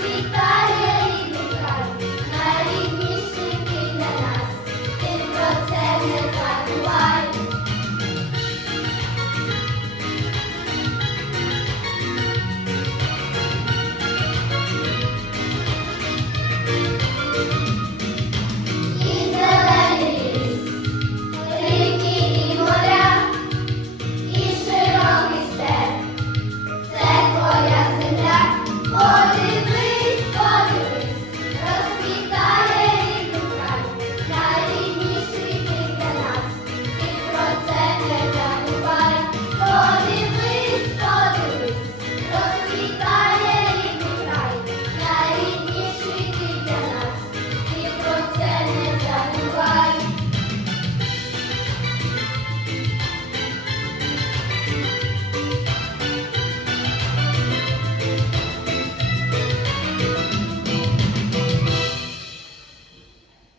vitória.